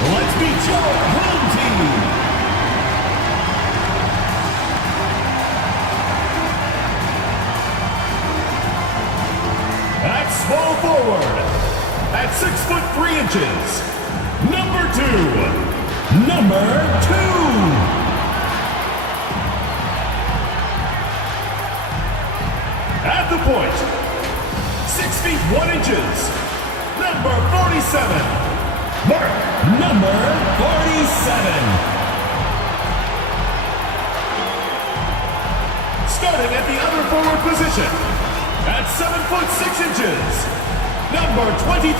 Let's meet your home team. At small forward, at 6'3", number 2. At the point, 6 feet 1 inches, number 47. Mark, number 47. Starting at the other forward position, at 7'6", number 23.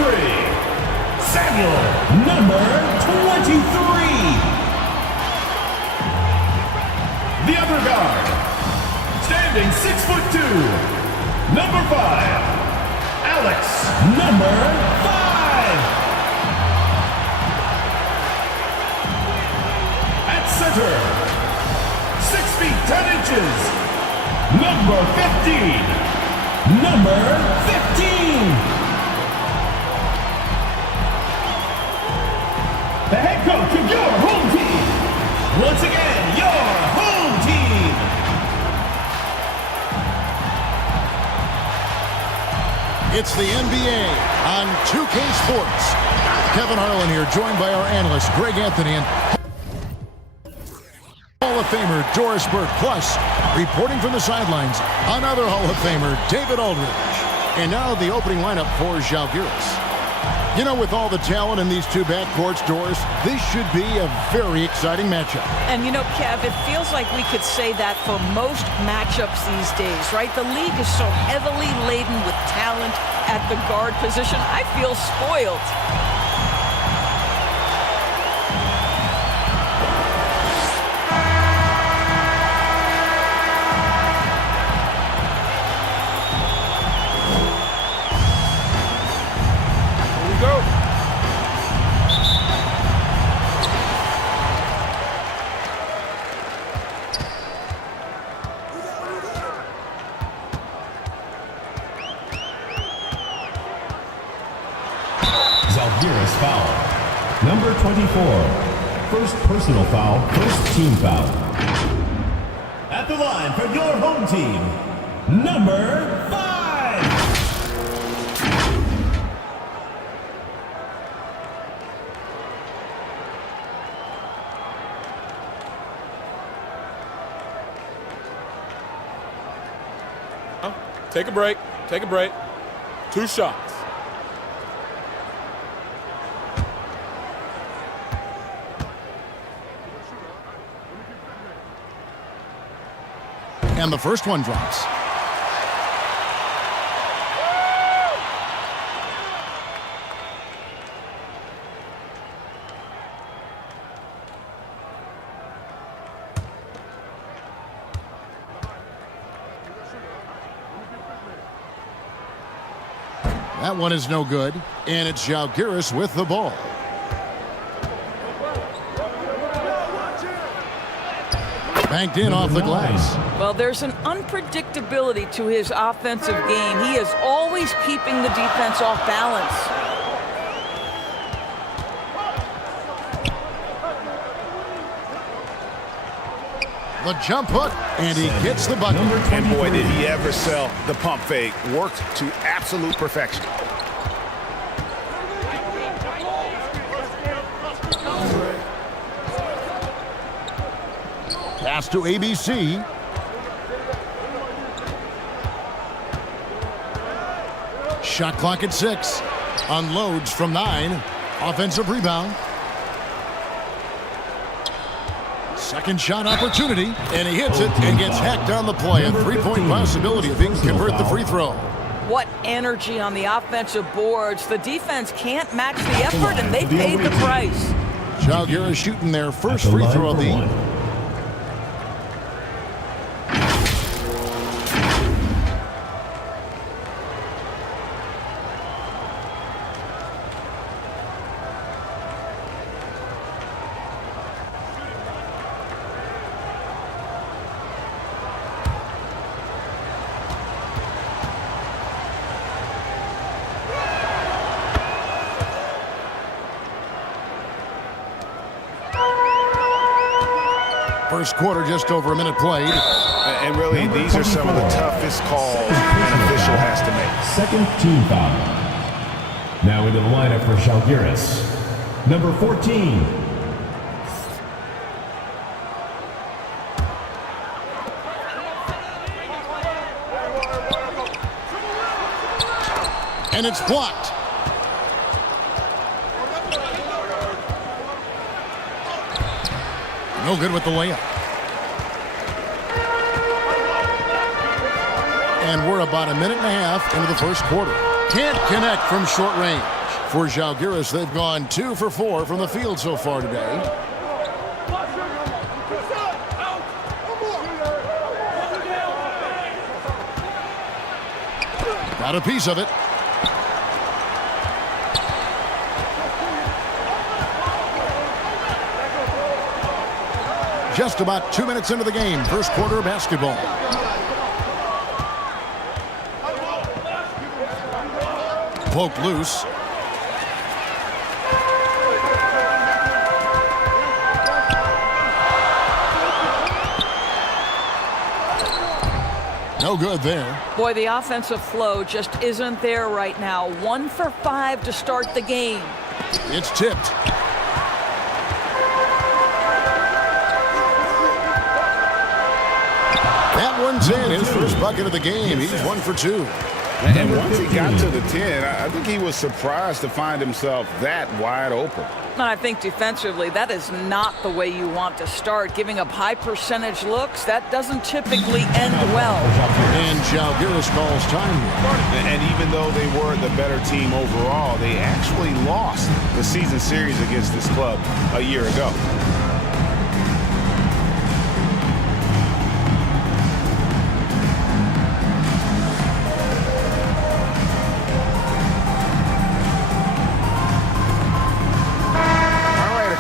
Samuel, number 23. The other guard, standing 6'2", number 5. Alex, number 5. At center, 6 feet 10 inches, number 15. Number 15. The head coach of your home team. Once again, your home team. It's the NBA on 2K Sports. Kevin Harlan here, joined by our analyst, Greg Anthony, and Hall of Famer Doris Burke. Plus, reporting from the sidelines, another Hall of Famer, David Aldridge. And now the opening lineup for Žalgiris. You know, with all the talent in these two backcourts, Doris, this should be a very exciting matchup. And you know, Kev, it feels like we could say that for most matchups these days, right? The league is so heavily laden with talent at the guard position. I feel spoiled. Žalgiris foul. Number 24. First personal foul, first team foul. At the line for your home team, number 5. Take a break. Take a break. 2 shots. And the first one drops. That one is no good, and it's Žalgiris with the ball. Banked in off the glass. Well, there's an unpredictability to his offensive game. He is always keeping the defense off balance. The jump hook, and he gets the bucket. And boy, did he ever sell the pump fake. Worked to absolute perfection. Pass to ABC. Shot clock at 6. Unloads from 9. Offensive rebound. Second shot opportunity, and he hits it and gets hacked on the play. A 3-point possibility if he can convert the free throw. What energy on the offensive boards. The defense can't match the effort, and they paid the price. Žalgiris shooting their first free throw of the evening. First quarter, just over a minute played. And really, these are some of the toughest calls an official has to make. Second team foul. Now into the lineup for Žalgiris. Number 14. And it's blocked. No good with the layup. And we're about a minute and a half into the first quarter. Can't connect from short range. For Žalgiris, they've gone 2 for 4 from the field so far today. Got a piece of it. Just about 2 minutes into the game. First quarter basketball. Poked loose. No good there. Boy, the offensive flow just isn't there right now. 1 for 5 to start the game. It's tipped. That one's in. His first bucket of the game. He's 1 for 2. And once he got to the 10, I think he was surprised to find himself that wide open. And I think defensively, that is not the way you want to start. Giving up high percentage looks, that doesn't typically end well. And Žalgiris calls time here. And even though they were the better team overall, they actually lost the season series against this club a year ago.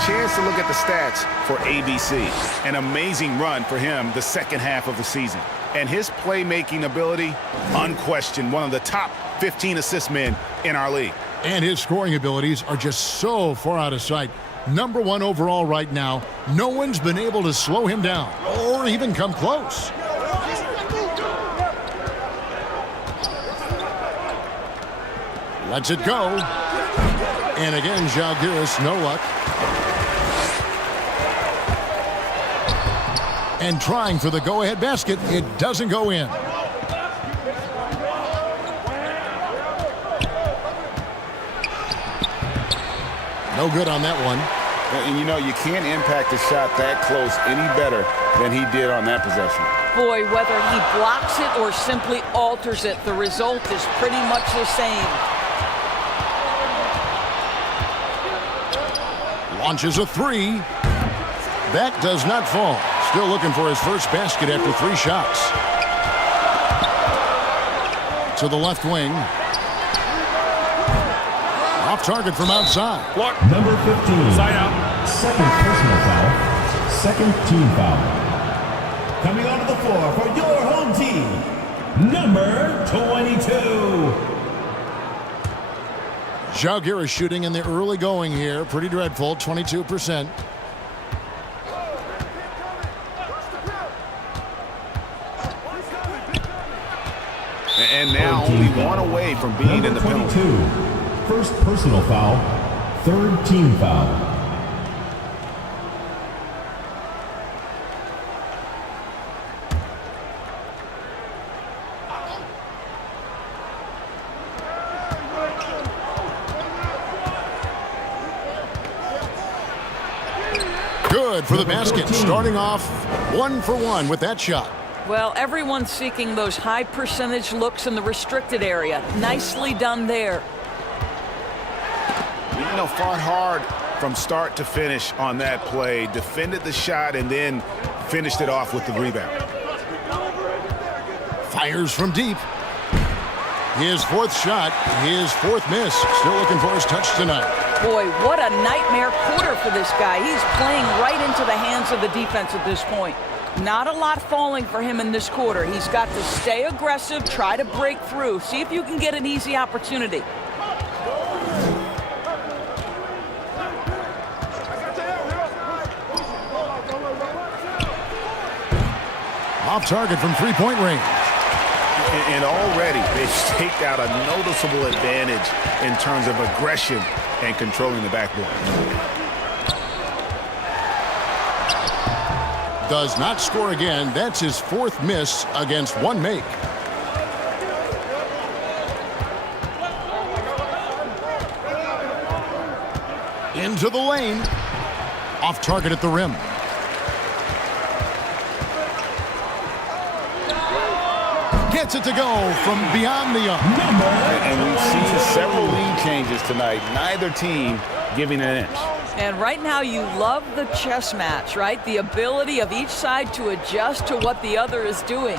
Chance to look at the stats for ABC. An amazing run for him the second half of the season. And his playmaking ability, unquestioned, one of the top 15 assist men in our league. And his scoring abilities are just so far out of sight. Number 1 overall right now. No one's been able to slow him down or even come close. Lets it go. And again, Žalgiris, no luck. And trying for the go-ahead basket, it doesn't go in. No good on that one. And you know, you can't impact a shot that close any better than he did on that possession. Boy, whether he blocks it or simply alters it, the result is pretty much the same. Launches a 3. That does not fall. Still looking for his first basket after 3 shots. To the left wing. Off target from outside. Block. Number 15. Side out. Second personal foul. Second team foul. Coming onto the floor for your home team. Number 22. Žalgiris shooting in the early going here. Pretty dreadful, 22%. And now only 1 away from being in the penalty. 22. First personal foul. Third team foul. Good for the basket. Starting off 1 for 1 with that shot. Well, everyone's seeking those high percentage looks in the restricted area. Nicely done there. You know, fought hard from start to finish on that play. Defended the shot and then finished it off with the rebound. Fires from deep. His 4th shot, his 4th miss. Still looking for his touch tonight. Boy, what a nightmare quarter for this guy. He's playing right into the hands of the defense at this point. Not a lot falling for him in this quarter. He's got to stay aggressive, try to break through. See if you can get an easy opportunity. Off target from three-point range. And already they've staked out a noticeable advantage in terms of aggression and controlling the backboard. Does not score again. That's his fourth miss against one make. Into the lane. Off target at the rim. Gets it to go from beyond the arc. And we've seen several lead changes tonight. Neither team giving an inch. And right now you love the chess match, right? The ability of each side to adjust to what the other is doing.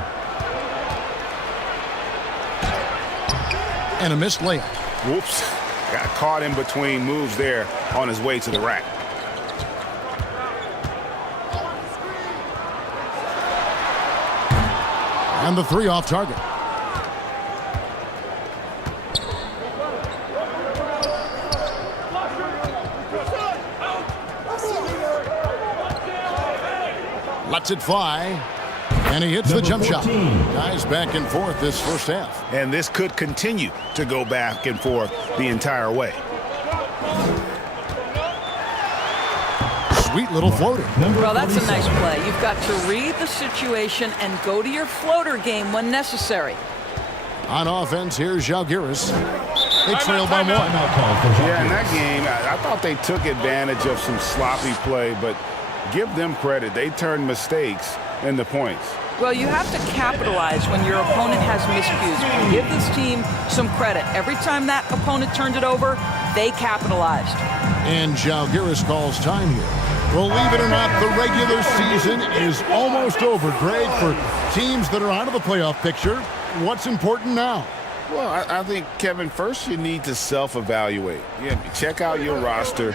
And a missed layup. Whoops. Got caught in between moves there on his way to the rack. And the three off target. Lets it fly. And he hits the jump shot. Guys back and forth this first half. And this could continue to go back and forth the entire way. Sweet little floater. Well, that's a nice play. You've got to read the situation and go to your floater game when necessary. On offense, here's Zalgiris. They trail by one. Yeah, in that game, I thought they took advantage of some sloppy play, but give them credit. They turned mistakes into points. Well, you have to capitalize when your opponent has miscues. And give this team some credit. Every time that opponent turned it over, they capitalized. And Zalgiris calls time here. Well, believe it or not, the regular season is almost over, Greg, for teams that are out of the playoff picture. What's important now? Well, I think, Kevin, first you need to self-evaluate. Check out your roster.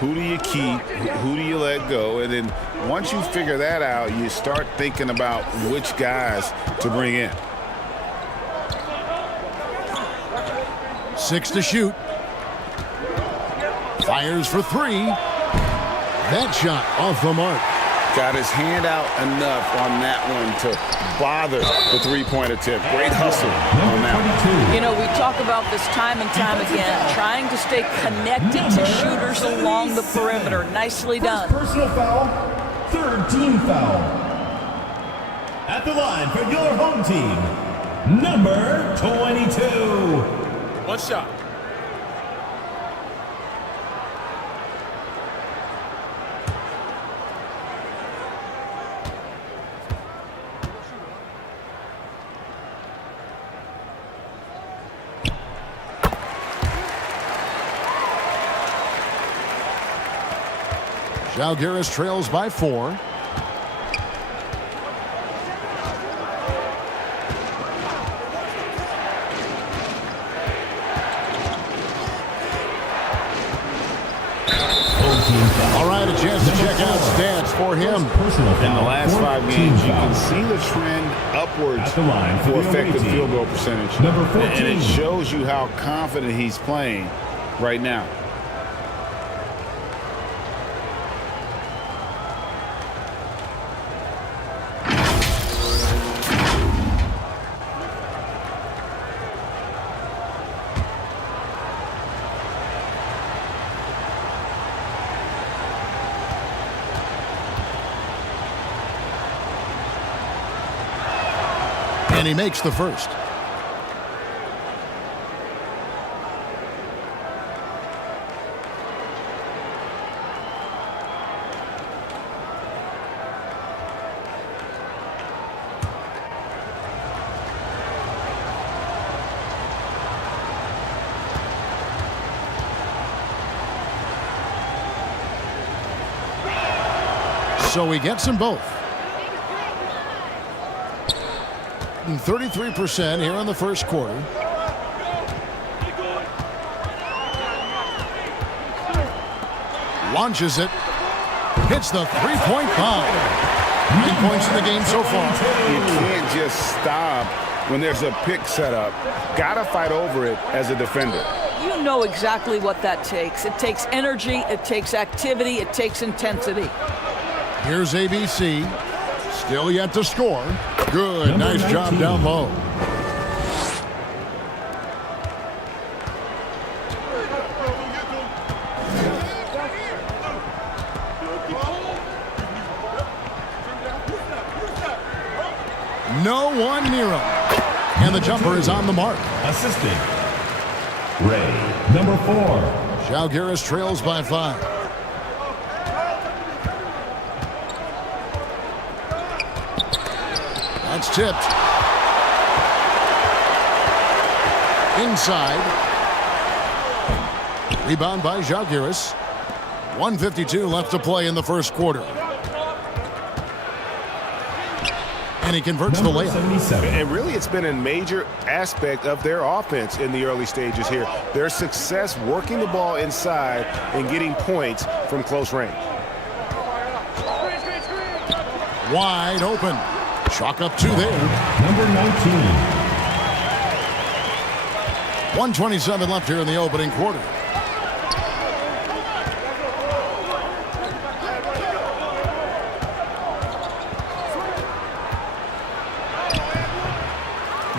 Who do you keep? Who do you let go? And then once you figure that out, you start thinking about which guys to bring in. 6 to shoot. Fires for three. That shot off the mark. Got his hand out enough on that one to bother the three-point attempt. Great hustle on that one. You know, we talk about this time and time again, trying to stay connected to shooters along the perimeter. Nicely done. Personal foul, third team foul. At the line for your home team, number 22. One shot. Zalgiris trails by 4. All right, a chance to check out stats for him. In the last 5 games, you can see the trend upwards for effective field goal percentage. And it shows you how confident he's playing right now. And he makes the first. So he gets them both. 33% here in the first quarter. Launches it. Hits the three-point bomb. 9 points in the game so far. You can't just stop when there's a pick set up. Gotta fight over it as a defender. You know exactly what that takes. It takes energy, it takes activity, it takes intensity. Here's ABC. Still yet to score. Good, Number nice 19. job down low. No one near him. And the jumper is on the mark. Assisting Ray, number 4. Zalgiris trails by 5. That's tipped. Inside. Rebound by Zalgiris. 1:52 left to play in the first quarter. And he converts the layup. 77. And really, it's been a major aspect of their offense in the early stages here. Their success working the ball inside and getting points from close range. Wide open. Chalk up 2 there. Number 19. 1:27 left here in the opening quarter.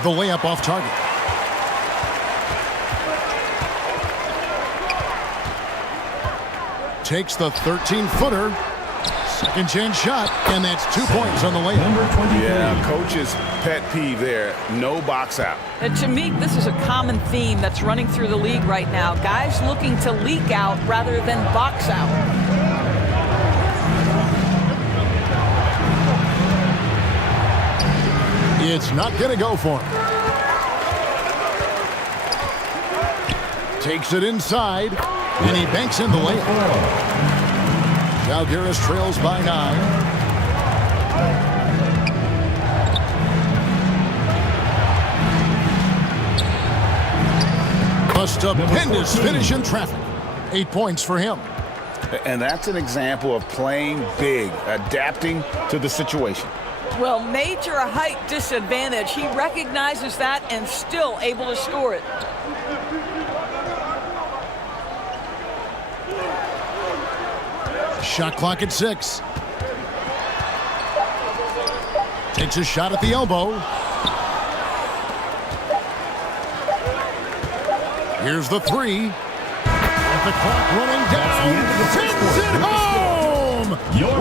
The layup off target. Takes the 13-footer. Second chance shot, and that's 2 points on the layup. Number 23. Yeah, coach's pet peeve there. No box out. And to me, this is a common theme that's running through the league right now. Guys looking to leak out rather than box out. It's not going to go for him. Takes it inside, and he banks in the layup. Zalgiris trails by 9. A stupendous finish in traffic. 8 points for him. And that's an example of playing big, adapting to the situation. Well, major height disadvantage. He recognizes that and still able to score it. Shot clock at 6. Takes a shot at the elbow. Here's the 3. With the clock running down. Sends it home!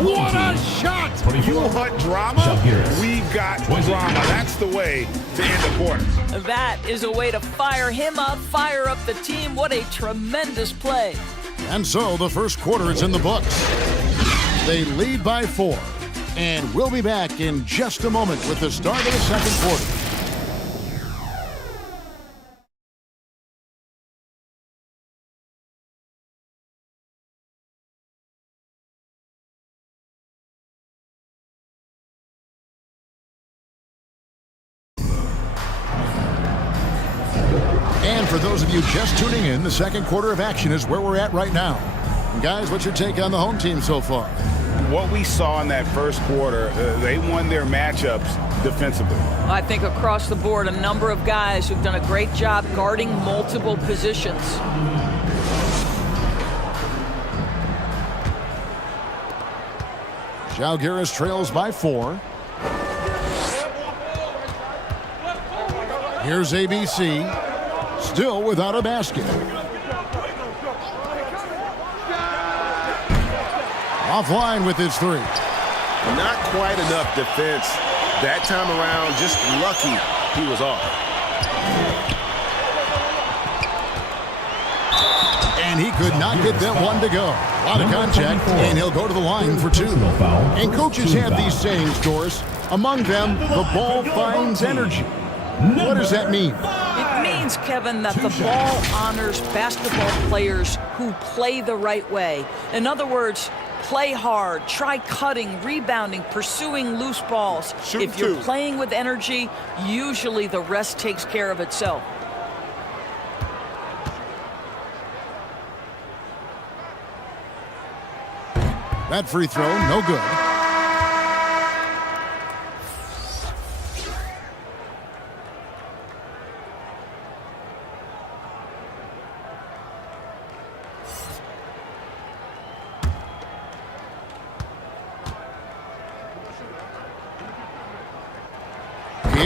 What a shot! You want drama? We've got drama. That's the way to end the quarter. That is a way to fire him up, fire up the team. What a tremendous play. And so the first quarter is in the books. They lead by 4. And we'll be back in just a moment with the start of the second quarter. And for those of you just tuning in, the second quarter of action is where we're at right now. Guys, what's your take on the home team so far? What we saw in that first quarter, they won their matchups defensively. I think across the board, a number of guys who've done a great job guarding multiple positions. Zalgiris trails by 4. Here's ABC, still without a basket. Offline with his 3. Not quite enough defense that time around. Just lucky he was off. And he could not get that one to go. A lot of contact, and he'll go to the line for 2. And coaches have these sayings, Doris. Among them, the ball finds energy. What does that mean? It means, Kevin, that the ball honors basketball players who play the right way. In other words, play hard, try cutting, rebounding, pursuing loose balls. If you're playing with energy, usually the rest takes care of itself. That free throw, no good.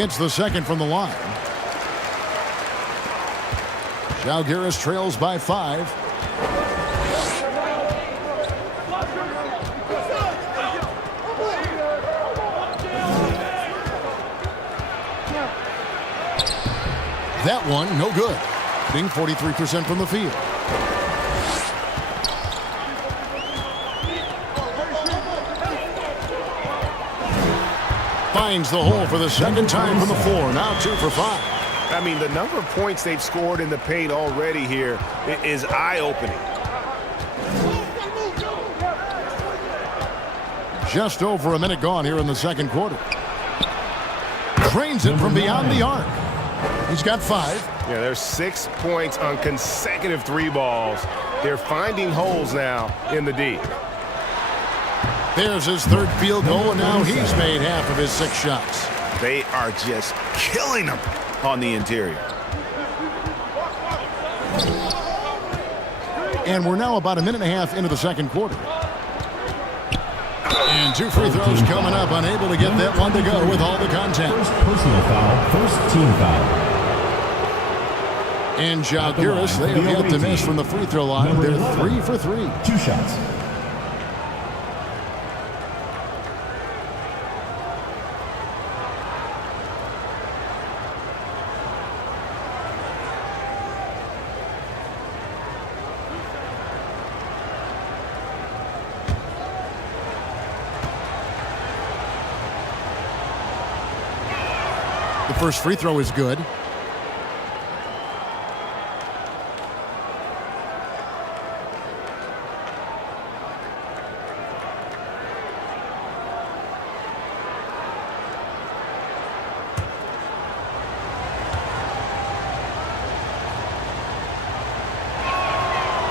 It's the second from the line. Zalgiris trails by 5. That one, no good. Being 43% from the field. Finds the hole for the second time from the floor. Now 2 for 5. I mean, the number of points they've scored in the paint already here is eye-opening. Just over a minute gone here in the second quarter. Drains it from beyond the arc. He's got 5. Yeah, there's 6 points on consecutive 3 balls. They're finding holes now in the D. There's his third field goal, and now he's made half of his 6 shots. They are just killing them on the interior. And we're now about a minute and a half into the second quarter. And 2 free throws coming up, unable to get that one to go with all the contact. First personal foul, first team foul. And Zalgiris, they have yet to miss from the free throw line. They're 3 for 3. 2 shots. The first free throw is good.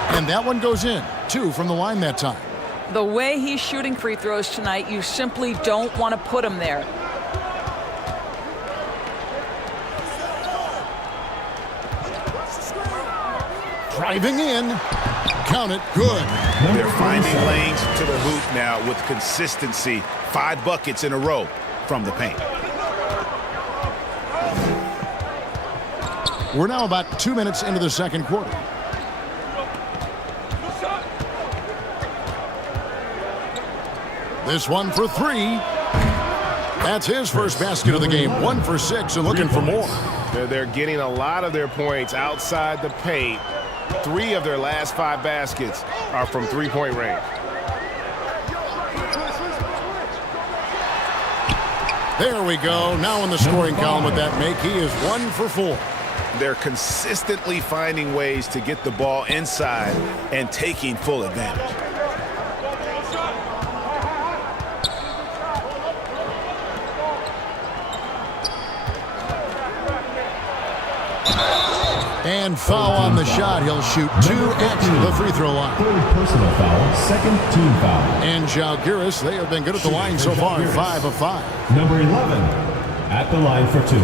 And that one goes in. 2 from the line that time. The way he's shooting free throws tonight, you simply don't want to put him there. Driving in. Count it. Good. They're finding lanes to the hoop now with consistency. 5 buckets in a row from the paint. We're now about 2 minutes into the second quarter. This one for 3. That's his first basket of the game. 1 for 6 and looking for more. They're getting a lot of their points outside the paint. 3 of their last 5 baskets are from 3-point range. There we go. Now in the scoring column with that make, he is 1 for 4. They're consistently finding ways to get the ball inside and taking full advantage. And foul on the shot. He'll shoot 2 at the free throw line. Third personal foul, second team foul. And Zalgiris, they have been good at the line so far. 5 of 5. Number 11 at the line for 2.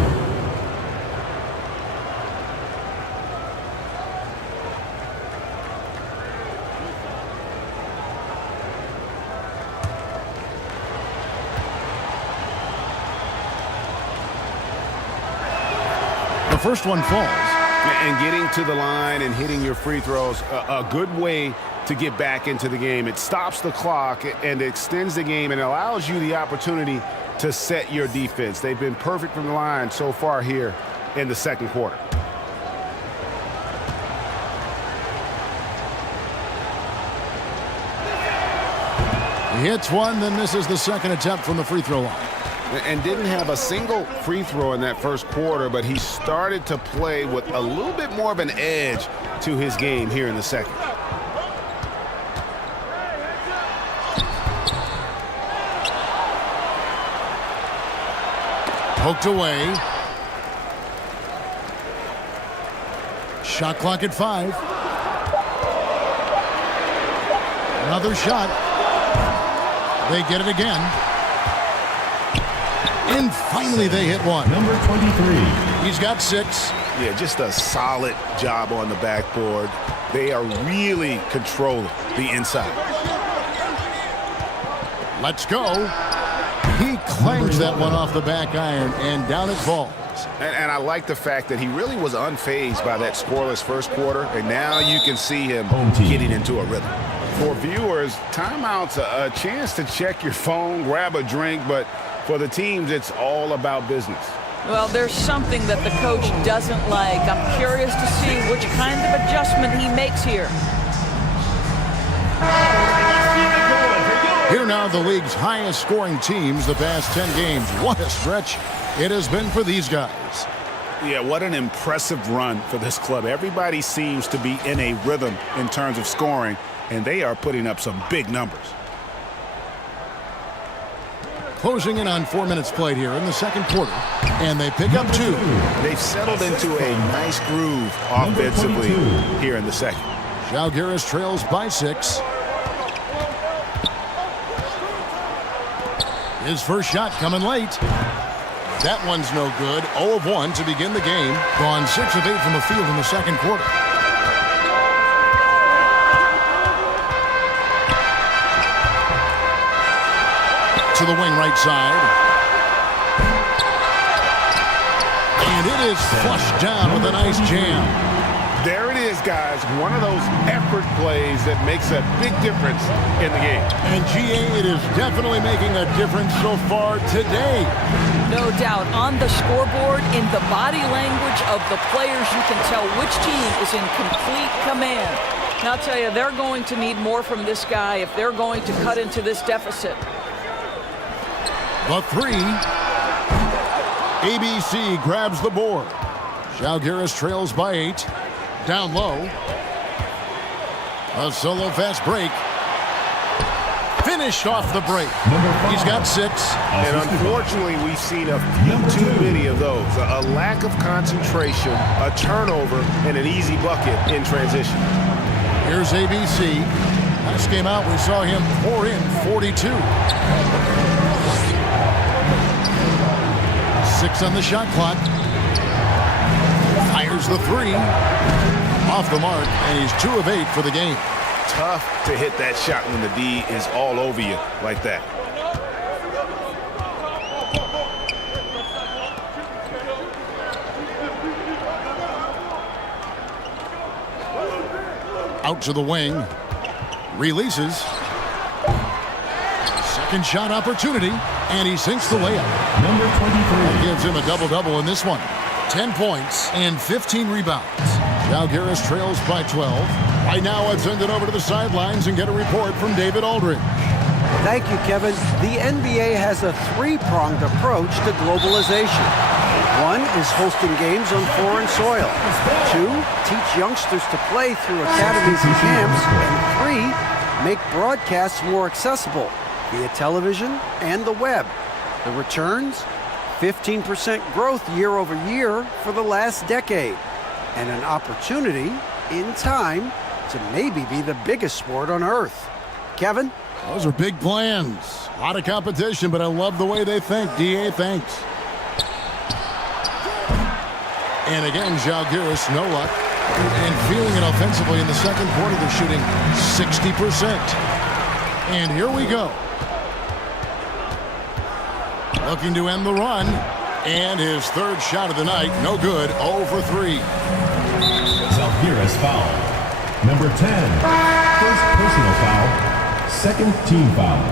The first one falls. And getting to the line and hitting your free throws, a good way to get back into the game. It stops the clock and extends the game and allows you the opportunity to set your defense. They've been perfect from the line so far here in the second quarter. He hits one, then misses the second attempt from the free throw line. And didn't have a single free throw in that first quarter, but he started to play with a little bit more of an edge to his game here in the second. Poked away. Shot clock at 5. Another shot. They get it again. And finally they hit one. Number 23. He's got 6. Yeah, just a solid job on the backboard. They are really controlling the inside. Let's go. He clangs that one off the back iron, and down it falls. And I like the fact that he really was unfazed by that scoreless first quarter, and now you can see him getting into a rhythm. For viewers, timeout's a chance to check your phone, grab a drink, but for the teams, it's all about business. Well, there's something that the coach doesn't like. I'm curious to see which kind of adjustment he makes here. Here now, the league's highest scoring teams the past 10 games. What a stretch it has been for these guys. Yeah, what an impressive run for this club. Everybody seems to be in a rhythm in terms of scoring, and they are putting up some big numbers. Closing in on 4 minutes played here in the second quarter, and they pick up 2. They've settled into a nice groove offensively here in the second. Žalgiris trails by 6. His first shot coming late. That one's no good. 0 of 1 to begin the game. Gone 6 of 8 from the field in the second quarter. To the wing right side. And it is flushed down with a nice jam. There it is, guys. One of those effort plays that makes a big difference in the game. And GA, it is definitely making a difference so far today. No doubt. On the scoreboard, in the body language of the players, you can tell which team is in complete command. And I'll tell you, they're going to need more from this guy if they're going to cut into this deficit. The 3. ABC grabs the board. Žalgiris trails by 8. Down low. A solo fast break. Finished off the break. He's got 6. And unfortunately, we've seen a few too many of those. A lack of concentration, a turnover, and an easy bucket in transition. Here's ABC. Last game out, we saw him pour in 42. 6 on the shot clock. Fires the 3. Off the mark, and he's 2 of 8 for the game. Tough to hit that shot when the D is all over you like that. Out to the wing. Releases. Second shot opportunity, and he sinks the layup. Number 23. Gives him a double-double in this one. 10 points and 15 rebounds. Žalgiris trails by 12. Right now, let's send it over to the sidelines and get a report from David Aldridge. Thank you, Kevin. The NBA has a 3-pronged approach to globalization. 1 is hosting games on foreign soil. 2, teach youngsters to play through academies and camps. And 3, make broadcasts more accessible via television and the web. The returns? 15% growth year over year for the last decade. And an opportunity, in time, to maybe be the biggest sport on earth. Kevin? Those are big plans. A lot of competition, but I love the way they think. DA, thanks. And again, Žalgiris, no luck. And feeling it offensively in the second quarter, they're shooting 60%. And here we go. Looking to end the run. And his 3rd shot of the night, no good, 0 for 3. Žalgiris foul. Number 10. First personal foul. Second team foul.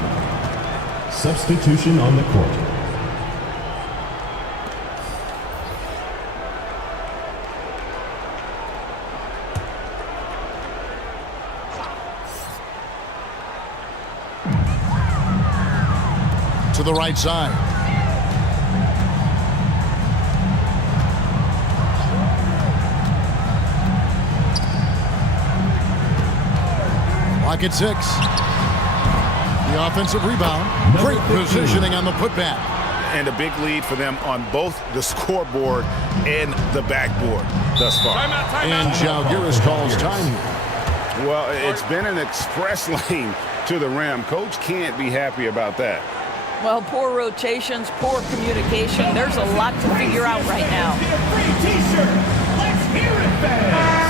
Substitution on the court. To the right side. Clock at 6. The offensive rebound. Great positioning on the putback. And a big lead for them on both the scoreboard and the backboard thus far. And Žalgiris calls time here. Well, it's been an express lane to the rim. Coach can't be happy about that. Well, poor rotations, poor communication. There's a lot to figure out right now. Get a free t-shirt. Let's hear it, fans.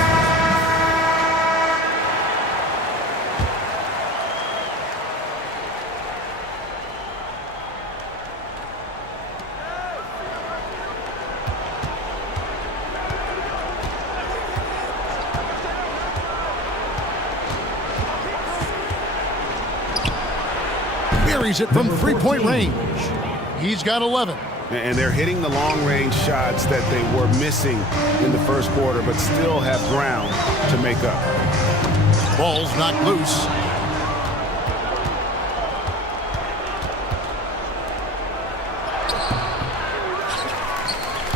buries it from three-point range. He's got 11. And they're hitting the long-range shots that they were missing in the first quarter, but still have ground to make up. Ball's knocked loose.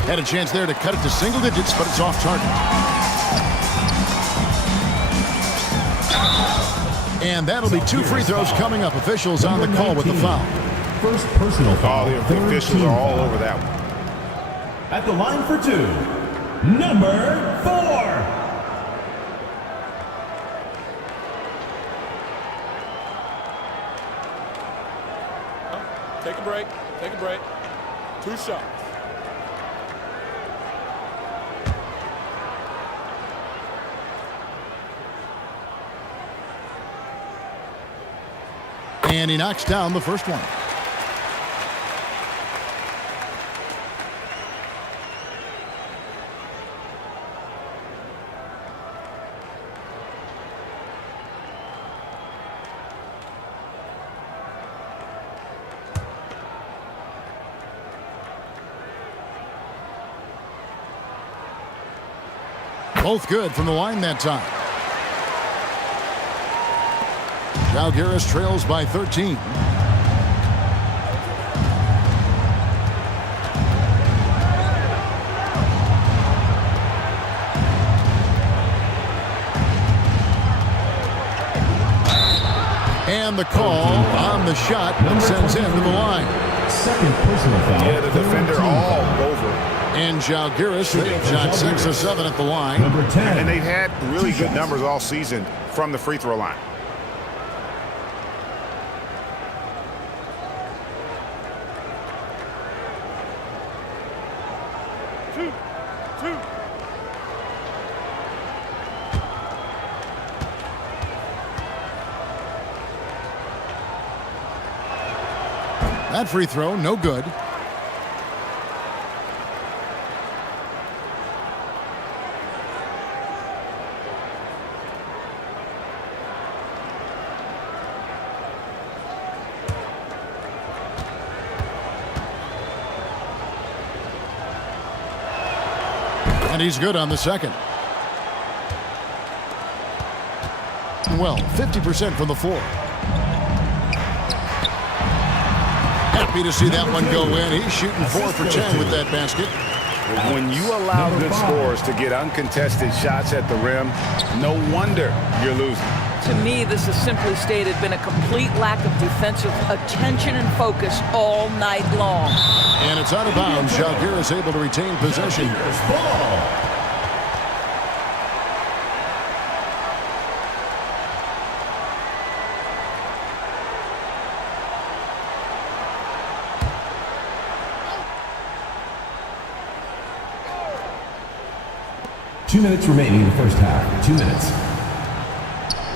Had a chance there to cut it to single digits, but it's off target. And that'll be 2 free throws coming up. Officials on the call with the foul. First personal foul. The officials are all over that one. At the line for 2, number 4. Take a break. Take a break. 2 shots. And he knocks down the first one. Both good from the line that time. Zalgiris trails by 13. And the call on the shot that sends him to the line. Second personal foul. Yeah, the defender all over. And Zalgiris, they've shot 6 or 7 at the line. Number 10. And they've had really good numbers all season from the free throw line. That free throw, no good. And he's good on the second. Well, 50% from the floor. Happy to see that one go in. He's shooting 4 for 10 with that basket. When you allow good scorers to get uncontested shots at the rim, no wonder you're losing. To me, this has simply stated been a complete lack of defensive attention and focus all night long. And it's out of bounds. Zalgiris able to retain possession. Ball. 2 minutes remaining in the first half. 2 minutes.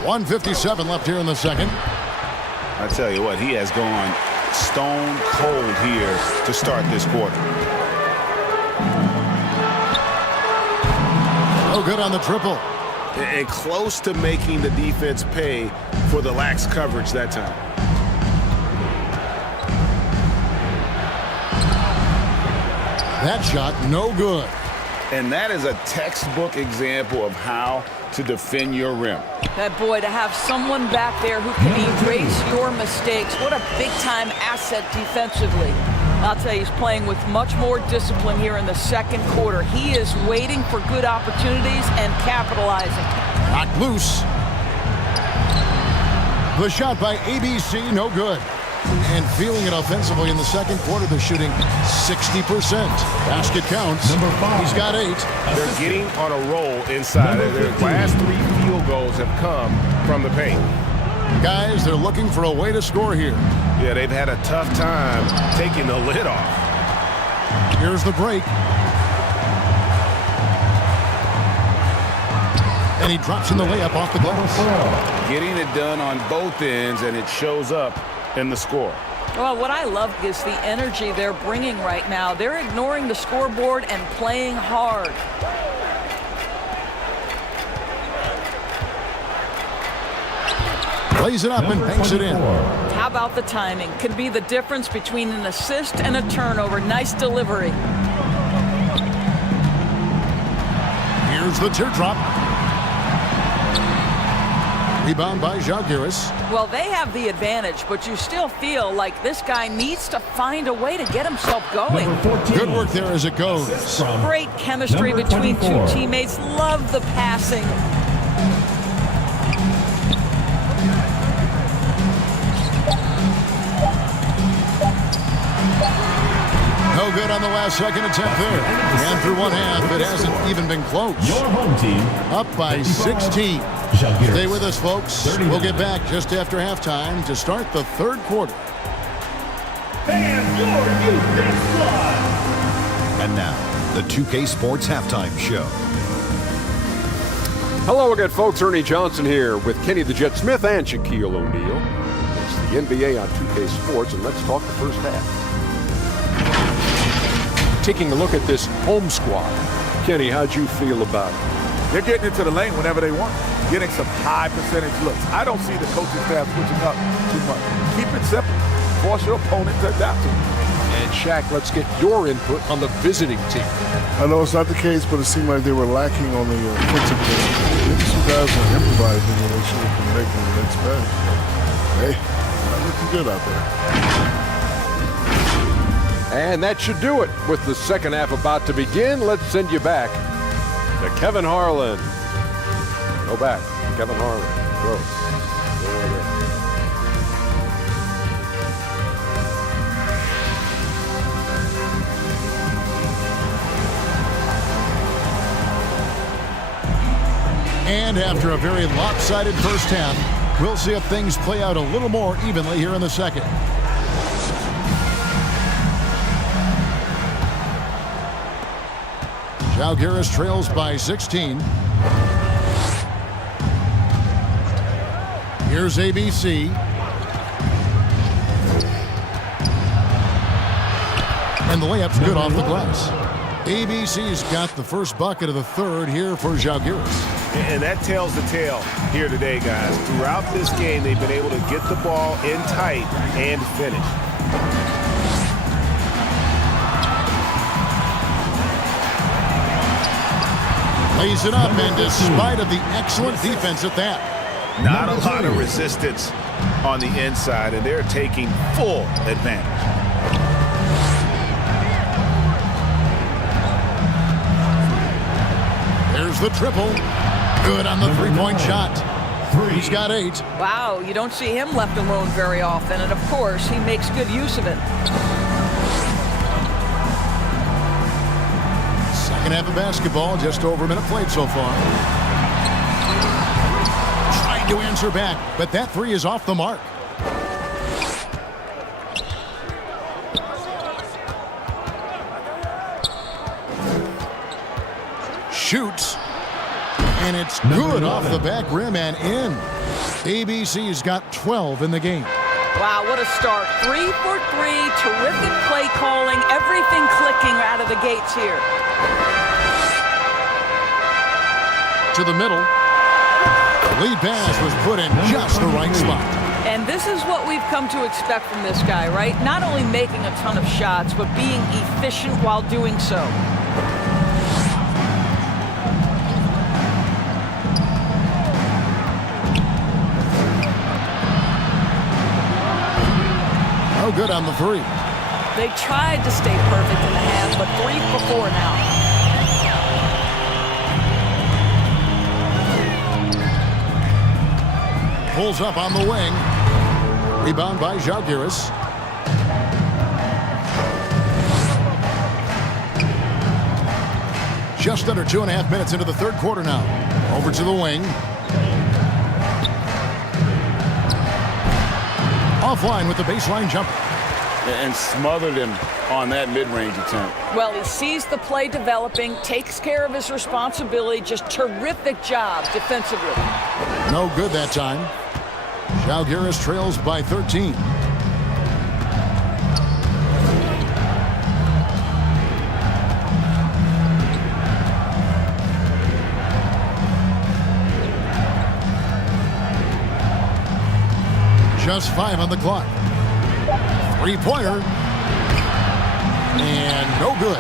1:57 left here in the second. I tell you what, he has gone stone cold here to start this quarter. Oh, good on the triple. And close to making the defense pay for the lax coverage that time. That shot, no good. And that is a textbook example of how to defend your rim. That boy, to have someone back there who can erase your mistakes, what a big-time asset defensively. I'll tell you, he's playing with much more discipline here in the second quarter. He is waiting for good opportunities and capitalizing. Knocked loose. The shot by ABC, no good. And feeling it offensively in the second quarter, they're shooting 60%. Basket counts. Number 5. He's got 8. They're getting on a roll inside. Their last 3 field goals have come from the paint. Guys, they're looking for a way to score here. Yeah, they've had a tough time taking the lid off. Here's the break. And he drops in the layup off the glass. Getting it done on both ends, and it shows up in the score. Well, what I love is the energy they're bringing right now. They're ignoring the scoreboard and playing hard. Plays it up and banks it in. How about the timing? Can be the difference between an assist and a turnover. Nice delivery. Here's the teardrop. Rebound by Žalgiris. Well, they have the advantage, but you still feel like this guy needs to find a way to get himself going. Good work there as it goes. Great chemistry between two teammates. Love the passing. No good on the last second attempt there. And through one half, it hasn't even been close. Your home team Up by 16. Stay with us, folks. We'll get back just after halftime to start the third quarter. and your youth big squad. And now, the 2K Sports Halftime Show. Hello again, folks. Ernie Johnson here with Kenny the Jet Smith and Shaquille O'Neal. It's the NBA on 2K Sports, and let's talk the first half. Taking a look at this home squad. Kenny, how'd you feel about it? They're getting into the lane whenever they want, getting some high percentage looks. I don't see the coaching staff switching up too much. Keep it simple. Force your opponent to adapt to it. And Shaq, let's get your input on the visiting team. I know it's not the case, but it seemed like they were lacking on the offensive game. Maybe some guys were improvising and they should have been making the next play. Hey, not looking good out there. And that should do it. With the second half about to begin, let's send you back to Kevin Harlan. Go back. Kevin Harlan. Go. And after a very lopsided first half, we'll see if things play out a little more evenly here in the second. Žalgiris trails by 16. Here's ABC. And the layup's good off the glass. ABC's got the first bucket of the third here for Žalgiris. And that tells the tale here today, guys. Throughout this game, they've been able to get the ball in tight and finish. Lays it up, and despite of the excellent defense at that. Not a lot of resistance on the inside, and they're taking full advantage. There's the triple. Good on the three-point shot. He's got 8. Wow, you don't see him left alone very often, and of course, he makes good use of it. Second half of basketball, just over a minute played so far. Trying to answer back, but that three is off the mark. Shoots. And it's good off the back rim and in. ABC's got 12 in the game. Wow, what a start. 3 for 3, terrific play calling, everything clicking out of the gates here. To the middle. The lead pass was put in just the right spot. And this is what we've come to expect from this guy, right? Not only making a ton of shots, but being efficient while doing so. No good on the three. They tried to stay perfect in the half, but 3 for 4 now. Pulls up on the wing. Rebound by Žalgiris. Just under 2.5 minutes into the third quarter now. Over to the wing. Offline with the baseline jumper. And smothered him on that mid-range attempt. Well, he sees the play developing, takes care of his responsibility. Just terrific job defensively. No good that time. Žalgiris trails by 13. Just 5 on the clock. Three-pointer. And no good.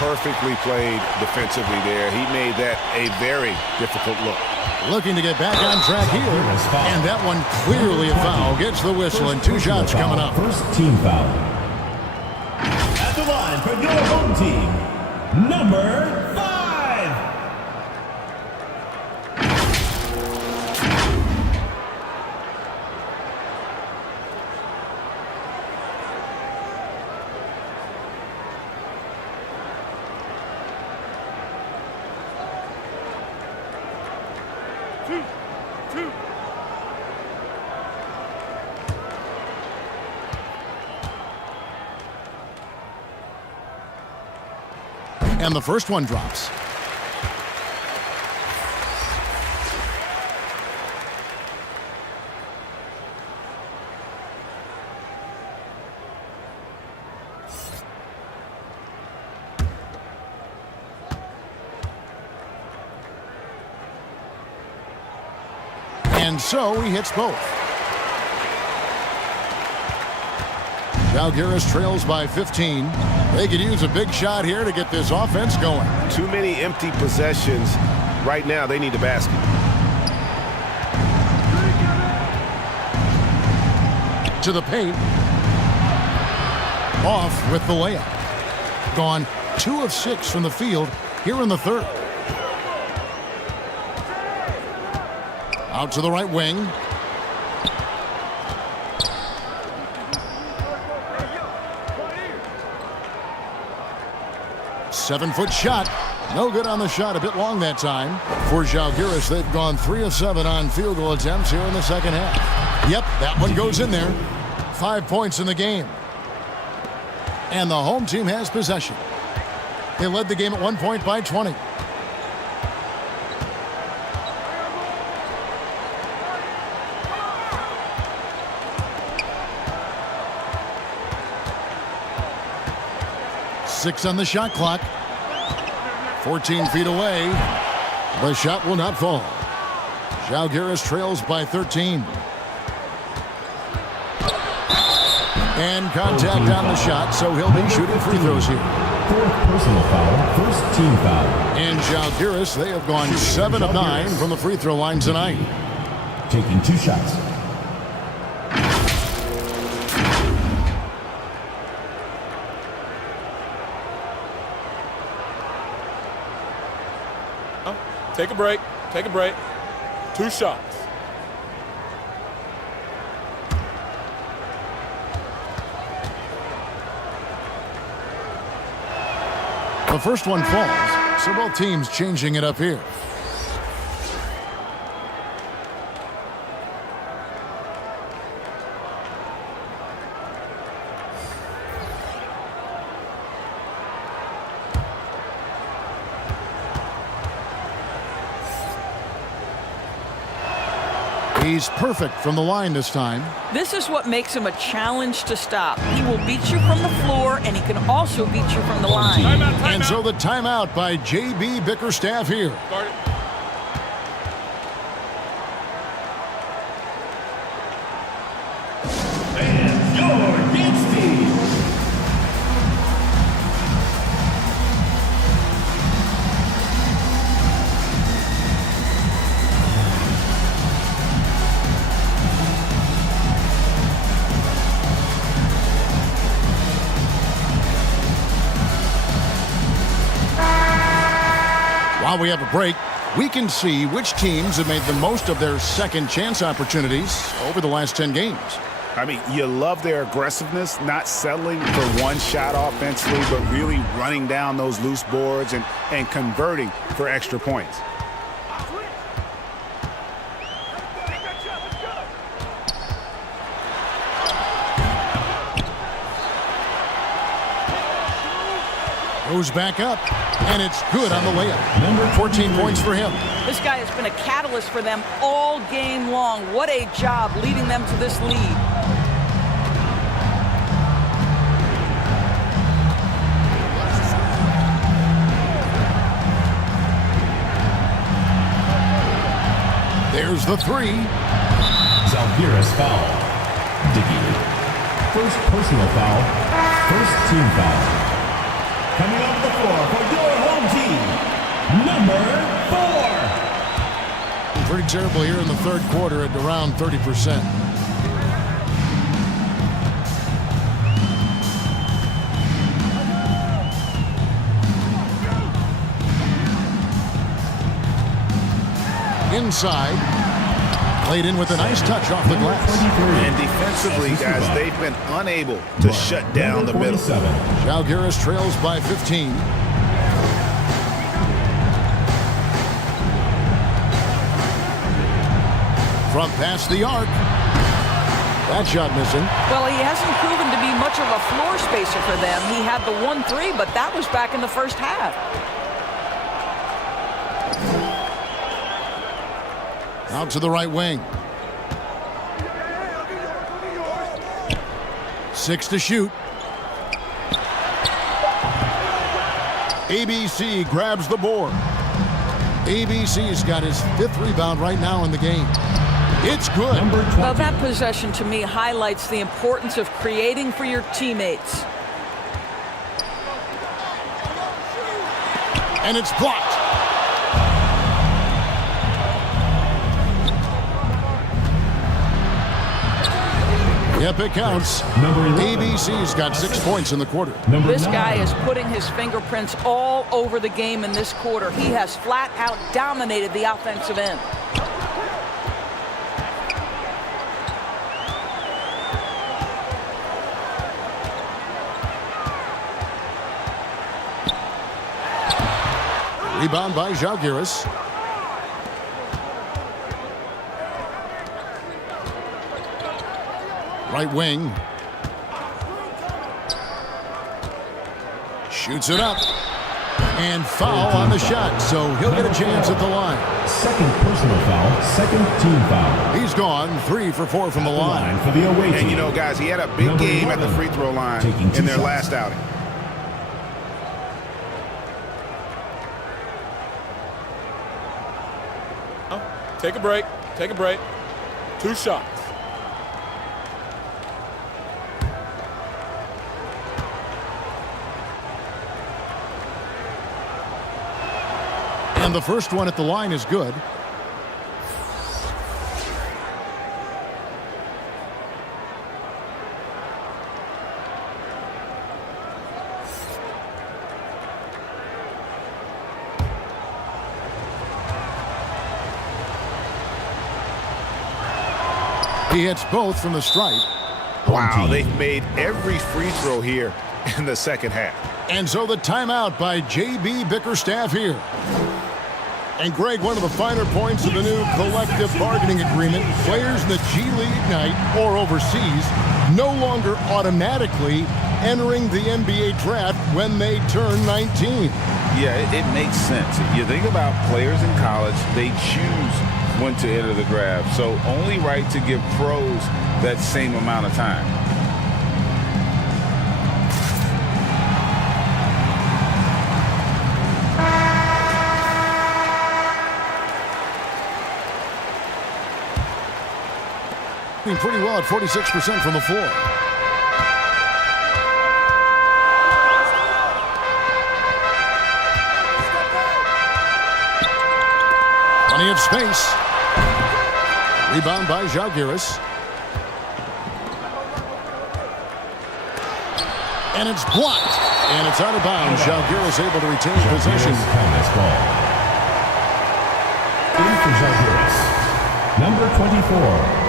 Perfectly played defensively there. He made that a very difficult look. Looking to get back on track here. And that one clearly a foul. Gets the whistle and 2 shots coming up. First team foul. At the line for your home team, number 5. And the first one drops. And so he hits both. Žalgiris trails by 15. They could use a big shot here to get this offense going. Too many empty possessions. Right now, they need a basket. To the paint. Off with the layup. Gone 2 of 6 from the field here in the third. Out to the right wing. Seven-foot shot. No good on the shot. A bit long that time. For Žalgiris, they've gone 3 of 7 on field goal attempts here in the second half. Yep, that one goes in there. 5 points in the game. And the home team has possession. They led the game at 1 point by 20. Six on the shot clock. 14 feet away. The shot will not fall. Žalgiris trails by 13. And contact on the shot, so he'll be shooting free throws here. 4th personal foul, first team foul. And Žalgiris, they have gone 7 of 9 from the free throw line tonight. Taking 2 shots. Take a break. Take a break. 2 shots. The first one falls, so both teams changing it up here. He's perfect from the line this time. This is what makes him a challenge to stop. He will beat you from the floor, and he can also beat you from the line. And so the timeout by J.B. Bickerstaff here. And your Gates team. While we have a break, we can see which teams have made the most of their second chance opportunities over the last 10 games. I mean, you love their aggressiveness, not settling for one shot offensively, but really running down those loose boards and converting for extra points. Goes back up, and it's good on the layup. 14 points for him. This guy has been a catalyst for them all game long. What a job leading them to this lead. There's the three. Žalgiris foul. First personal foul, first team foul. Coming off the floor for your home team, number 4. Pretty terrible here in the third quarter at around 30%. Inside. Played in with a nice touch off the glass. And defensively, guys, they've been unable to shut down the middle. Zalgiris trails by 15. From past the arc. That shot missing. Well, he hasn't proven to be much of a floor spacer for them. He had the 1-3, but that was back in the first half. Out to the right wing. 6 to shoot. ABC grabs the board. ABC's got his 5th rebound right now in the game. It's good. Well, that possession to me highlights the importance of creating for your teammates. And it's blocked. Yep, it counts. ABC's got 6 points in the quarter. This guy is putting his fingerprints all over the game in this quarter. He has flat out dominated the offensive end. Rebound by Zalgiris. Right wing. Shoots it up. And foul on the shot, so he'll get a chance at the line. Second personal foul, second team foul. He's gone 3 for 4 from the line. For the away team. And you know, guys, he had a big game at the free throw line in their last outing. Take a break. Take a break. 2 shots. And the first one at the line is good. He hits both from the stripe. Wow, they've made every free throw here in the second half. And so the timeout by J.B. Bickerstaff here. And Greg, one of the finer points of the new collective bargaining agreement, players in the G League Ignite or overseas no longer automatically entering the NBA draft when they turn 19. Yeah, it makes sense. You think about players in college, they choose when to enter the draft. So only right to give pros that same amount of time. Pretty well at 46% from the floor. Plenty of space. Rebound by Zalgiris. And it's blocked. And it's out of bounds. Zalgiris able to retain possession. In for Zalgiris, number 24.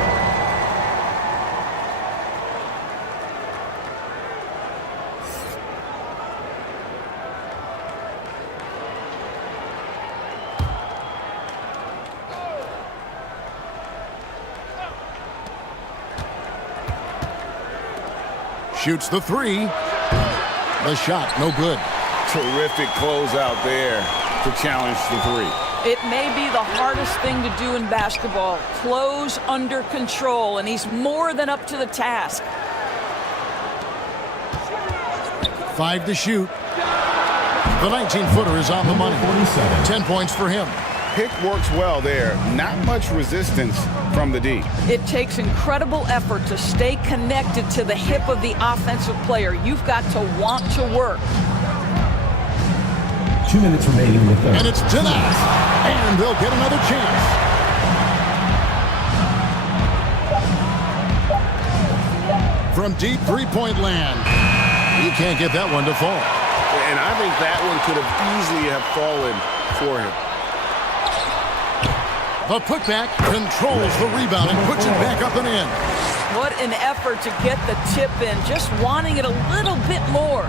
Shoots the 3. The shot, no good. Terrific closeout there to challenge the 3. It may be the hardest thing to do in basketball. Close under control, and he's more than up to the task. 5 to shoot. The 19-footer is on the money. 10 points for him. Pick works well there. Not much resistance from the D. It takes incredible effort to stay connected to the hip of the offensive player. You've got to want to work. 2 minutes remaining in the third. And it's denied. And they'll get another chance. From deep three-point land. He can't get that one to fall. And I think that one could have easily have fallen for him. The putback controls the rebound and puts it back up and in. What an effort to get the tip in, just wanting it a little bit more.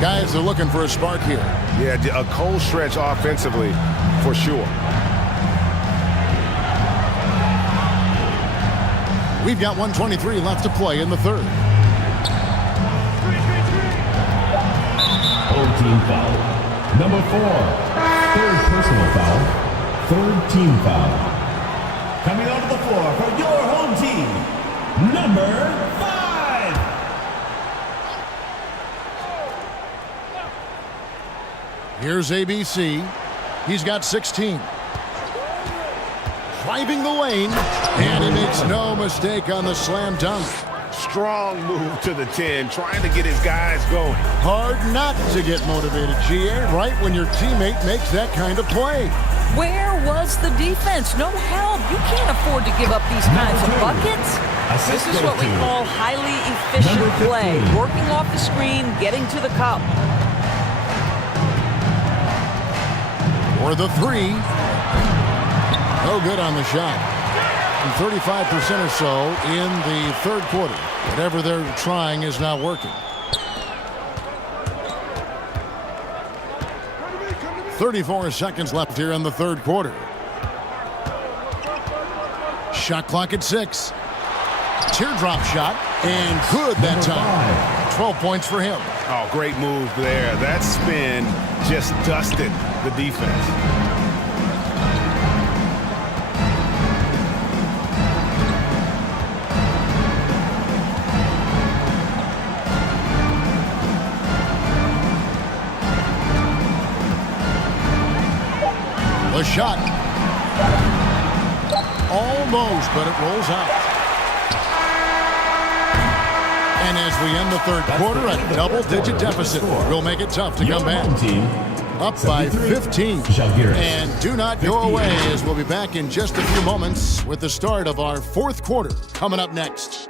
Guys are looking for a spark here. Yeah, a cold stretch offensively for sure. We've got 1:23 left to play in the third. Old team foul. Number 4. Third personal foul. Third team foul. Coming onto the floor for your home team. Number 5. Here's ABC. He's got 16. Driving the lane, and he makes no mistake on the slam dunk. Strong move to the 10, trying to get his guys going. Hard not to get motivated, GA, right when your teammate makes that kind of play. Where was the defense? No help. You can't afford to give up these kinds of buckets. This is what we call highly efficient play. Working off the screen, getting to the cup. For the three. No good on the shot. And 35% or so in the third quarter. Whatever they're trying is not working. 34 seconds left here in the third quarter. Shot clock at 6. Teardrop shot, and good that time. 12 points for him. Oh, great move there. That spin just dusted the defense. The shot. Almost, but it rolls out. And as we end the third quarter, a double-digit deficit will make it tough to come back. Up by 15. And do not go away, as we'll be back in just a few moments with the start of our fourth quarter coming up next.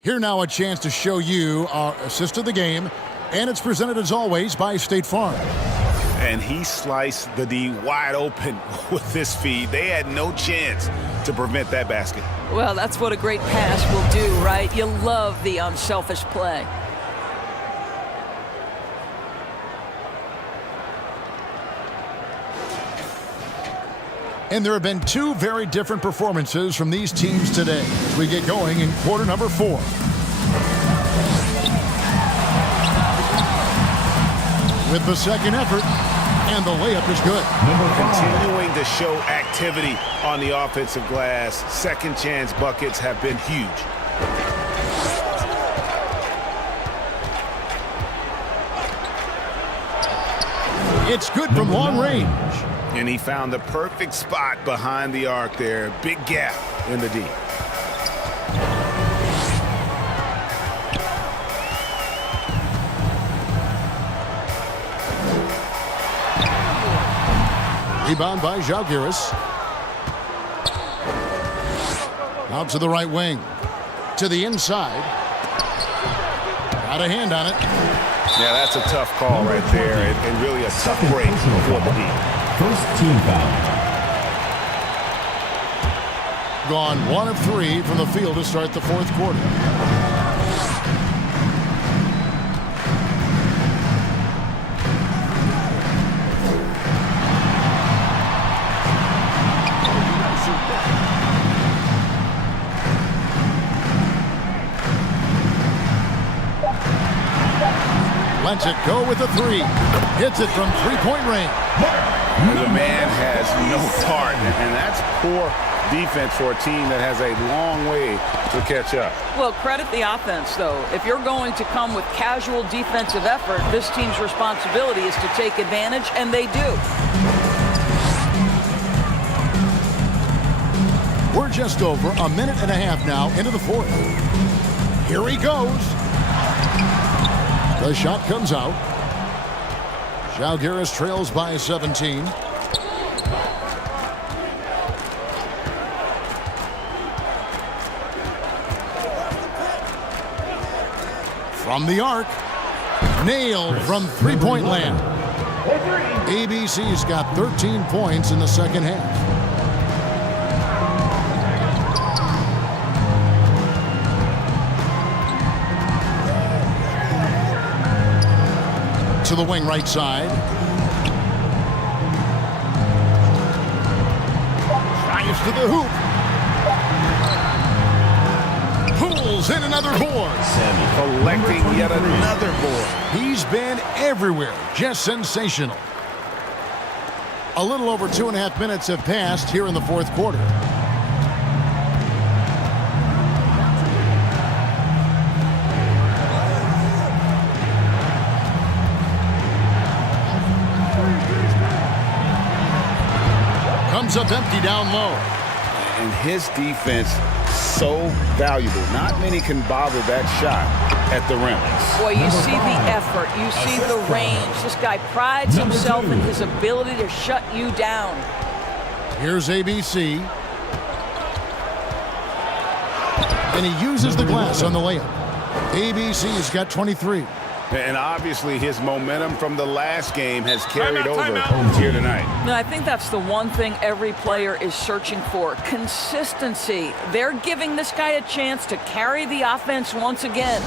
Here now a chance to show you our assist of the game, and it's presented as always by State Farm. And he sliced the D wide open with this feed. They had no chance to prevent that basket. Well, that's what a great pass will do, right? You love the unselfish play. And there have been two very different performances from these teams today as we get going in quarter number 4. With the second effort, and the layup is good. Continuing to show activity on the offensive glass. Second chance buckets have been huge. It's good from long range. And he found the perfect spot behind the arc there. Big gap in the D. Rebound by Zalgiris. Out to the right wing. To the inside. Got a hand on it. Yeah, that's a tough call right there. And really a tough break for the D. First team foul. Gone 1 of 3 from the field to start the fourth quarter. Lets it go with a three. Hits it from three-point range. The man has no part, and that's poor defense for a team that has a long way to catch up. Well, credit the offense, though. If you're going to come with casual defensive effort, this team's responsibility is to take advantage, and they do. We're just over a minute and a half now into the fourth. Here he goes. The shot comes out. Zalgiris trails by 17. From the arc. Nailed from three-point land. ABC's got 13 points in the second half. To the wing right side. Drives to the hoop. Pulls in another board. Collecting yet another board. He's been everywhere. Just sensational. A little over 2.5 minutes have passed here in the fourth quarter. Comes up empty down low. And his defense so valuable. Not many can bother that shot at the rim. Boy, you see the effort. You see the range. This guy prides himself in his ability to shut you down. Here's ABC. And he uses the glass on the layup. ABC's got 23. And obviously his momentum from the last game has carried over here tonight. No, I think that's the one thing every player is searching for. Consistency. They're giving this guy a chance to carry the offense once again.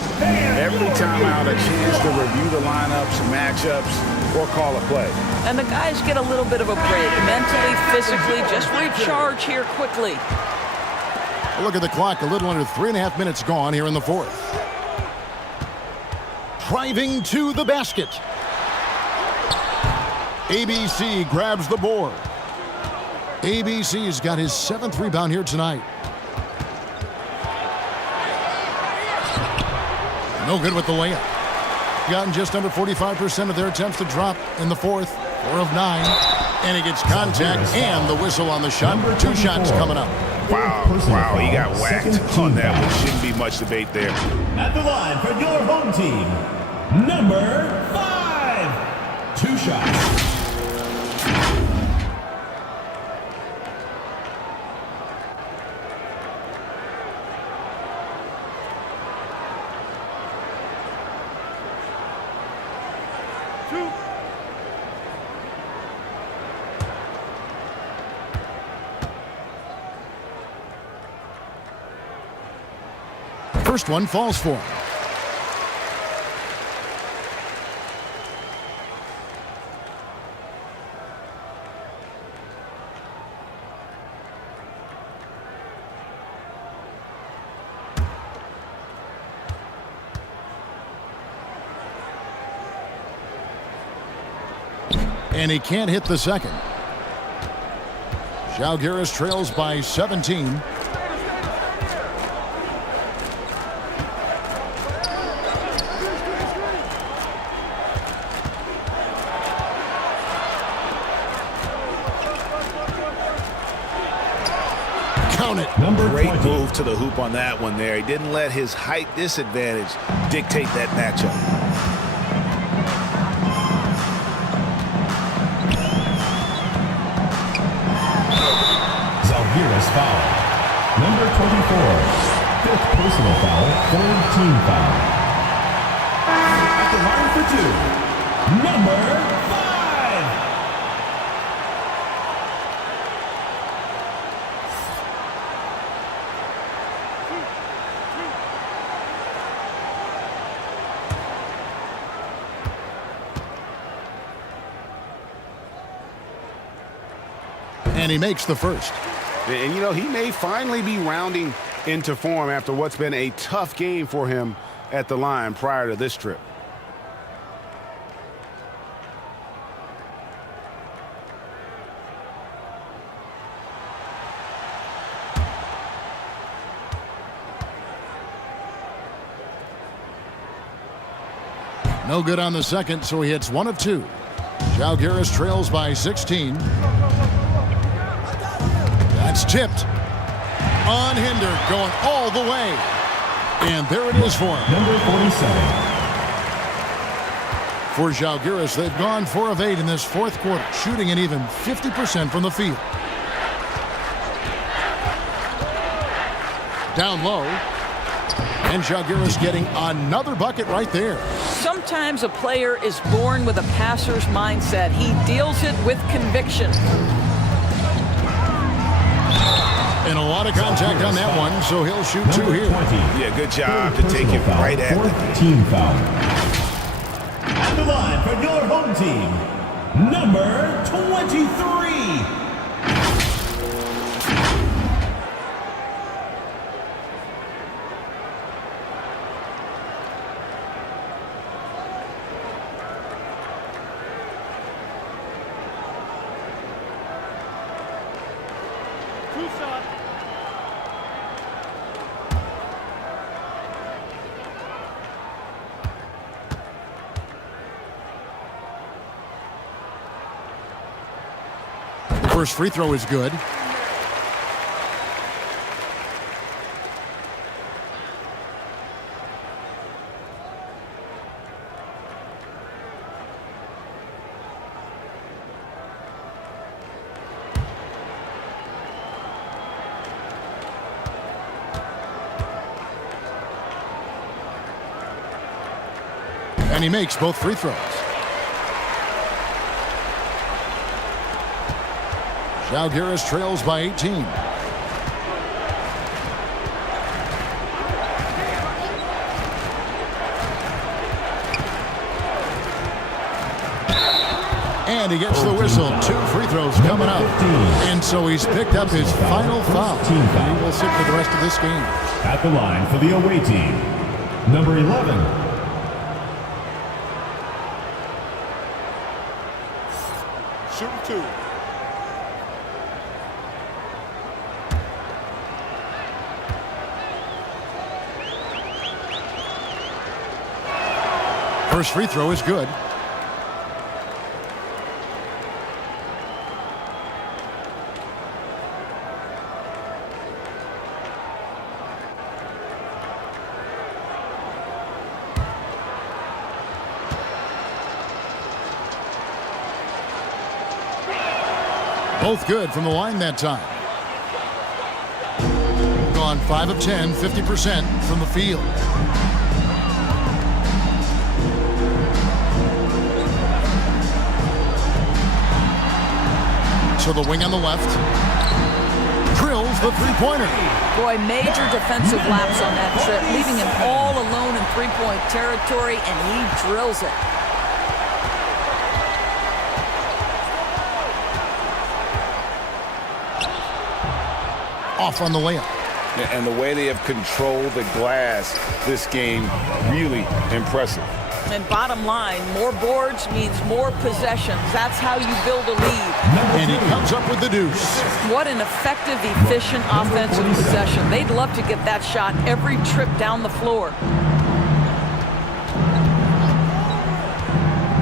Every time out, a chance to review the lineups, matchups, or call a play. And the guys get a little bit of a break. Mentally, physically, just recharge here quickly. Look at the clock. A little under 3.5 minutes gone here in the fourth. Driving to the basket. ABC grabs the board. ABC's got his 7th rebound here tonight. No good with the layup. Gotten just under 45% of their attempts to drop in the fourth. 4 of 9. And he gets contact and the whistle on the shot. 2 shots coming up. Wow, he got whacked on that one. Shouldn't be much debate there. At the line for your home team, number 5. 2 shots. First one falls for him. And he can't hit the second. Zalgiris trails by 17. Great move to the hoop on that one there. He didn't let his height disadvantage dictate that matchup. Zalgiris foul. Number 24. 5th personal foul, 3rd team foul. At the line for 2, number 5. And he makes the first. And, you know, he may finally be rounding into form after what's been a tough game for him at the line prior to this trip. No good on the second, so he hits 1 of 2. Zalgiris trails by 16. That's tipped. Unhindered, going all the way. And there it is for him. Number 47. For Zalgiris, they've gone 4 of 8 in this fourth quarter, shooting an even 50% from the field. Down low. And Zalgiris getting another bucket right there. Sometimes a player is born with a passer's mindset. He deals it with conviction. And a lot of contact on that one, so he'll shoot 2 Number here. 20. Yeah, good job to take it right at Fourth the team foul. At the line for your home team, number 23. First free throw is good. And he makes both free throws. Zalgiris trails by 18. And he gets the whistle. 2 free throws coming up. And so he's picked up his final foul. And he will sit for the rest of this game. At the line for the away team, number 11. Shooting 2. First free throw is good. Both good from the line that time. Gone 5 of 10, 50% from the field. So the wing on the left drills the three-pointer. Boy, major defensive lapse on that trip, leaving him all alone in three-point territory, and he drills it. Off on the layup. And the way they have controlled the glass this game, really impressive. And bottom line, more boards means more possessions. That's how you build a lead. And he comes up with the deuce. What an effective, efficient offensive possession. They'd love to get that shot every trip down the floor.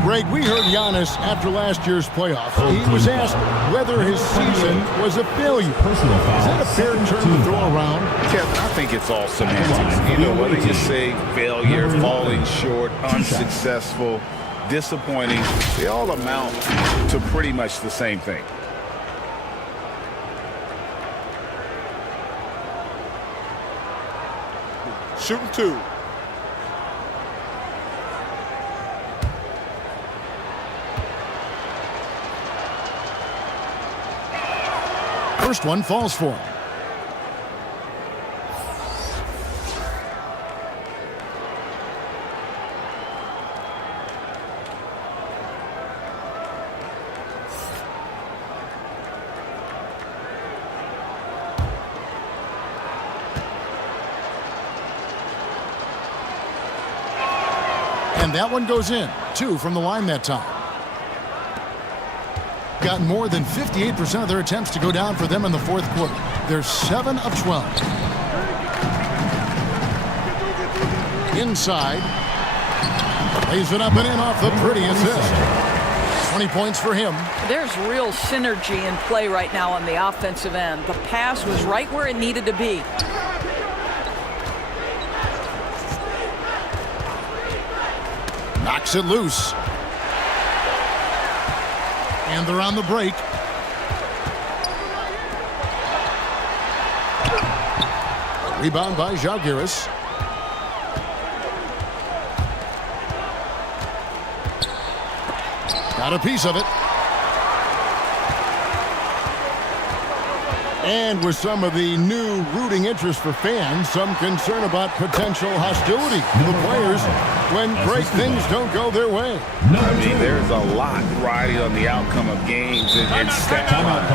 Greg, we heard Giannis after last year's playoff. He was asked whether his season was a failure. Is that a fair term to throw around? Kevin, I think it's all semantics. You know, whether you say failure, falling short, unsuccessful, disappointing, they all amount to pretty much the same thing. Shooting 2. First one falls for him. And that one goes in. 2 from the line that time. Got more than 58% of their attempts to go down for them in the fourth quarter. They're 7 of 12. Inside. Lays it up and in off the pretty assist. 20 points for him. There's real synergy in play right now on the offensive end. The pass was right where it needed to be. Knocks it loose. And they're on the break. Rebound by Žalgiris. Got a piece of it. And with some of the new rooting interest for fans, some concern about potential hostility to the players when great things don't go their way. I mean, there's a lot riding on the outcome of games and stat line.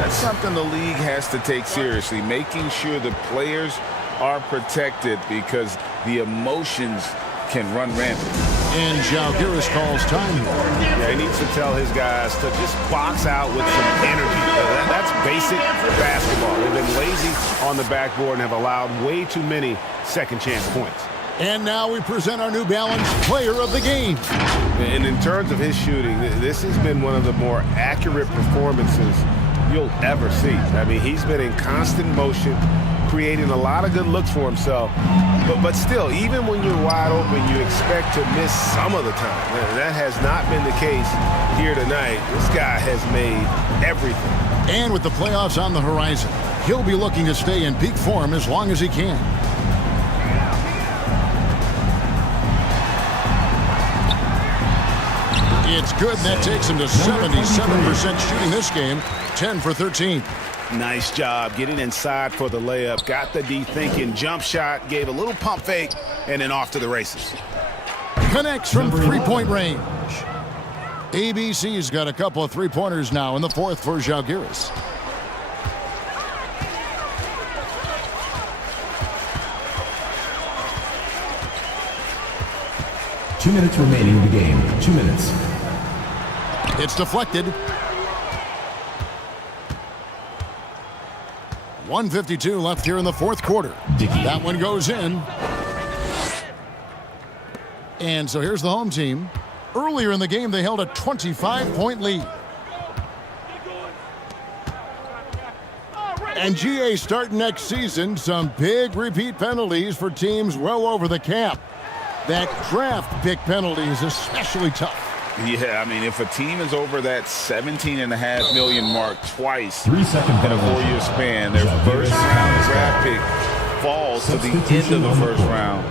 That's something the league has to take seriously, making sure the players are protected because the emotions can run rampant. And Žalgiris calls time here. Yeah, he needs to tell his guys to just box out with some energy. That's basic basketball. They've been lazy on the backboard and have allowed way too many second chance points. And now we present our New Balance Player of the Game. And in terms of his shooting, this has been one of the more accurate performances you'll ever see. I mean, he's been in constant motion, creating a lot of good looks for himself. But still, even when you're wide open, you expect to miss some of the time. That has not been the case here tonight. This guy has made everything. And with the playoffs on the horizon, he'll be looking to stay in peak form as long as he can. It's good, and that takes him to 77% shooting this game, 10 for 13. Nice job getting inside for the layup. Got the D thinking, jump shot, gave a little pump fake, and then off to the races. Connects from three-point range. ABC's got a couple of three-pointers now in the fourth for Žalgiris. Two minutes remaining in the game. 2 minutes. It's deflected. 1:52 left here in the fourth quarter. That one goes in. And so here's the home team. Earlier in the game, they held a 25-point lead. And GA starting next season, some big repeat penalties for teams well over the cap. That draft pick penalty is especially tough. Yeah, I mean, if a team is over that $17.5 million mark twice 3 second in a 4-year span, their first round draft pick falls to the end of the first round.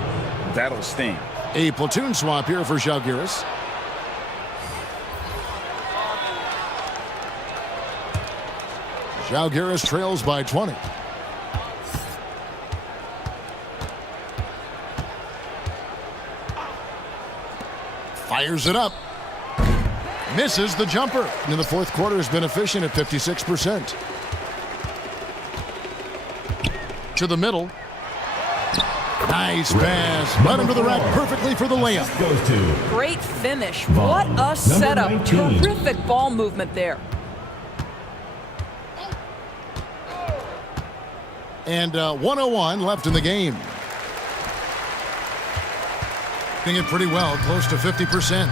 That'll sting. A platoon swap here for Žalgiris. Žalgiris trails by 20. Fires it up. Misses the jumper. And in the fourth quarter has been efficient at 56%. To the middle. Nice pass. Led him to the rack perfectly for the layup. Goes to Great finish. What a setup. Terrific ball movement there. And 101 left in the game. Doing it pretty well, close to 50%.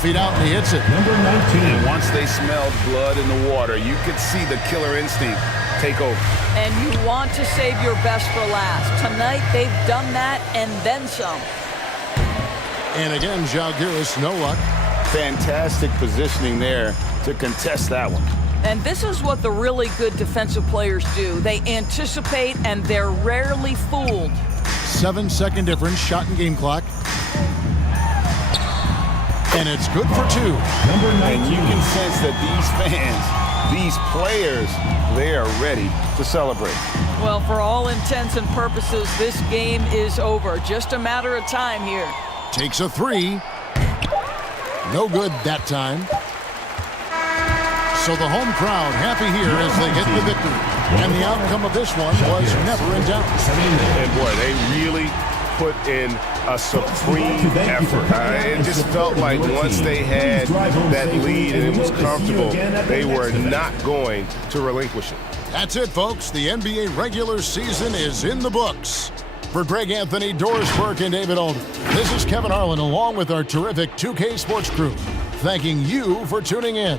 Feet out and he hits it. Number 19. And once they smelled blood in the water, you could see the killer instinct take over. And you want to save your best for last. Tonight they've done that and then some. And again, Žalgiris, no luck. Fantastic positioning there to contest that one. And this is what the really good defensive players do. They anticipate and they're rarely fooled. 7-second difference, shot and game clock. And it's good for two. Number 19. And you can sense that these fans, these players, they are ready to celebrate. Well, for all intents and purposes, this game is over. Just a matter of time here. Takes a three. No good that time. So the home crowd happy here as they get the victory. And the outcome of this one was never in doubt. And boy, they really put in a supreme effort. It just felt like once they had that lead and it was comfortable, they were not going to relinquish it. That's it, folks. The NBA regular season is in the books. For Greg Anthony, Doris Burke, and David Aldridge, this is Kevin Harlan along with our terrific 2K Sports crew, thanking you for tuning in.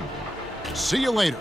See you later.